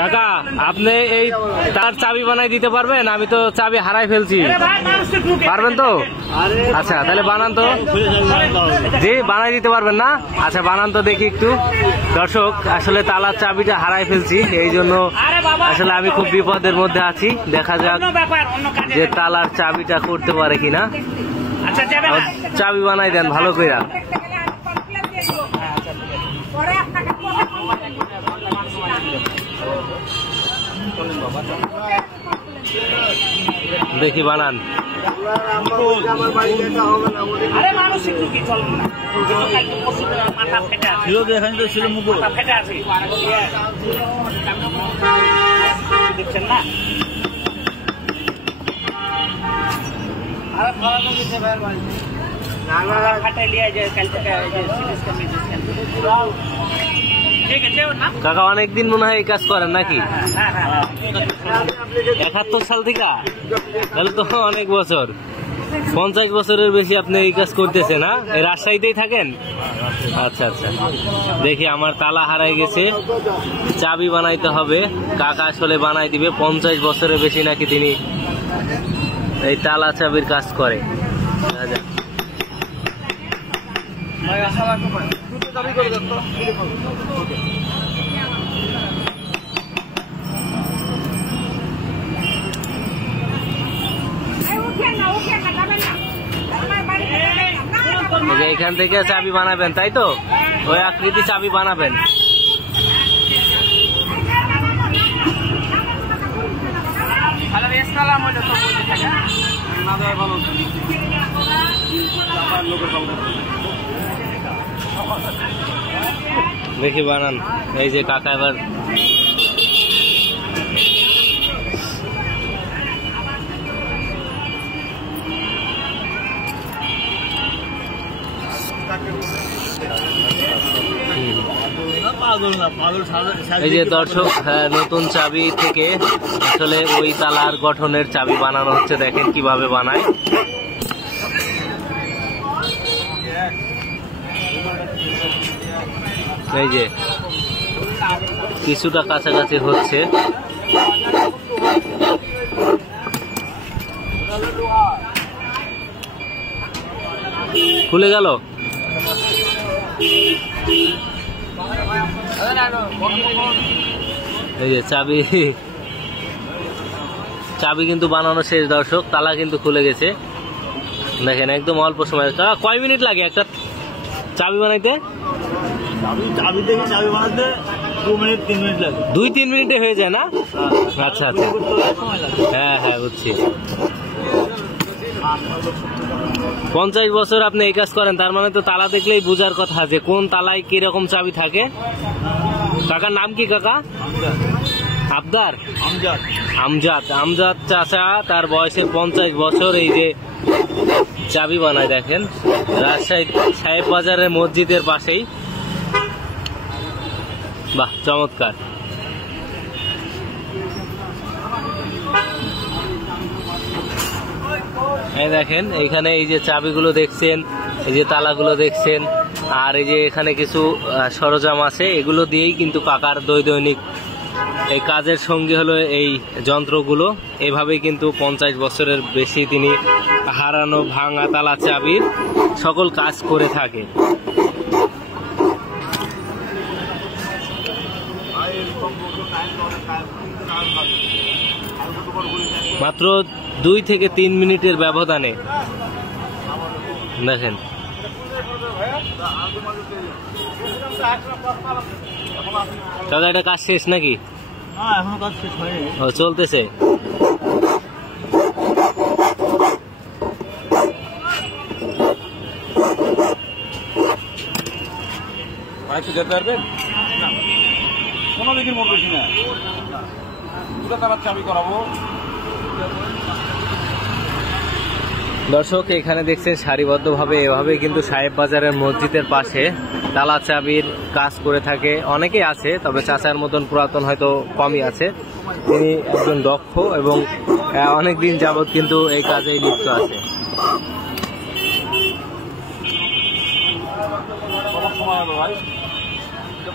কাকা আপনি এই তার চাবি বানাই দিতে পারবেন? আমি তো চাবি হারাই ফেলছি। পারবেন তো? আচ্ছা তাহলে বানান তো। জি বানাই দিতে পারবেন না? আচ্ছা বানান তো দেখি একটু। দর্শক আসলে তালার চাবিটা হারাই ফেলছি, এই জন্য আসলে আমি খুব বিপদের মধ্যে আছি। দেখা যাক যে তালার চাবিটা করতে পারে কিনা। চাবি বানাই দেন ভালো করে। দেখি বানান। দেখছেন না কাকা অনেকদিন মনে হয় এই কাজ করেন নাকি? 71 সাল থেকে? তাহলে তো অনেক বছর, 50 বছরের বেশি আপনি এই কাজ করতেছেন। না এই রাজশাহীতেই থাকেন? আচ্ছা আচ্ছা। দেখি আমার তালা হারাই গেছে, চাবি বানাইতে হবে। কাকা আসলে বানাই দিবে। 50 বছরের বেশি নাকি তিনি এই তালা চাবির কাজ করে। এখান থেকে চাবি বানাবেন তাই তো? ওই আকৃতি চাবি বানাবেন। দেখি বানান। এই যে কাকা এবার এই যে দর্শক নতুন চাবি থেকে আসলে ওই তালার গঠনের চাবি বানানো হচ্ছে। দেখেন কিভাবে বানায়। এই যে কিছুটা কাছাকাছি হচ্ছে। খুলে গেল। এই যে চাবি কিন্তু বানানো শেষ দর্শক। তালা কিন্তু খুলে গেছে। দেখেন একদম অল্প সময়। কয় মিনিট লাগে একটা চাবি বানাইতে? চাবি দেখি চাবি বানাতে 2-3 মিনিট লাগে। 2-3 মিনিটে হয়ে যায় না? আচ্ছা আচ্ছা। হ্যাঁ হ্যাঁ বুঝছি। 50 বছর আপনি এই কাজ করেন, তার মানে তো তালা দেখলেই বোঝার কথা যে কোন তালায় কিরকম চাবি থাকে। কাকার নাম কি কাকা? আবদার? আমজাদ চাচা, তার বয়সে 50 বছর। এই যে চাবি বানায় দেখেন, রাজশাহী সাহেব বাজারের মসজিদের পাশেই। বাহ চমৎকার। এই দেখেন এইখানে এই যে চাবিগুলো দেখছেন, এই যে তালাগুলো দেখছেন, আর এই যে এখানে কিছু সরঞ্জাম আছে, এগুলো দিয়েই কিন্তু কাকার দৈনিক এই কাজের সঙ্গে হলো এই যন্ত্রগুলো। এভাবেই কিন্তু 50 বছরের বেশি তিনি হারানো ভাঙা তালা চাবির সকল কাজ করে থাকে। মাত্র 2 থেকে 3 মিনিটের ব্যবধানে দেখেন। দাদা এটা কাজ শেষ নাকি? এখনো কাজ শেষ হয়নি। ও চলতেছে। যেতে পারবেন? কোনো দিকের মোট বেশি না, পুরো তালার চাবি করাবো। দর্শক এখানে দেখছেন সারিবদ্ধভাবে এভাবে কিন্তু সাহেব বাজারের মসজিদের পাশে তালা চাবির কাজ করে থাকে অনেকেই আছে, তবে চাচার মতন পুরাতন হয়তো কমই আছে। তিনি একজন দক্ষ এবং অনেক দিন যাবৎ কিন্তু এই কাজে লিপ্ত আছে।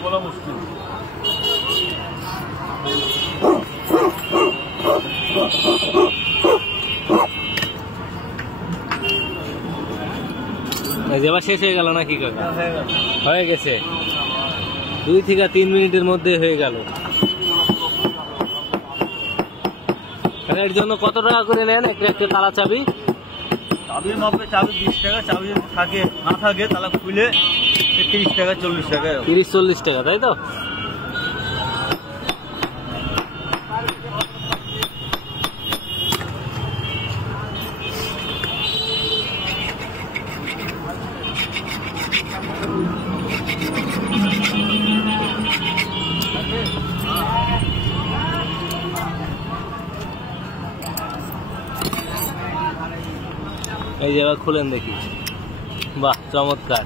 বলা মুশকিল। যে এবার শেষ হয়ে গেল না কি কাকা? হয়ে গেছে 2 থেকে 3 মিনিটের মধ্যে হয়ে গেল। এর জন্য কত টাকা করে নেন একটা তালা চাবি? চাবির মাপে চাবি 20 টাকা, চাবি থাকে না থাকে তালা খুলে 30 টাকা 40 টাকা। 30-40 টাকা, তাই তো? এই যে এবার খুলেন দেখি। বাহ, চমৎকার।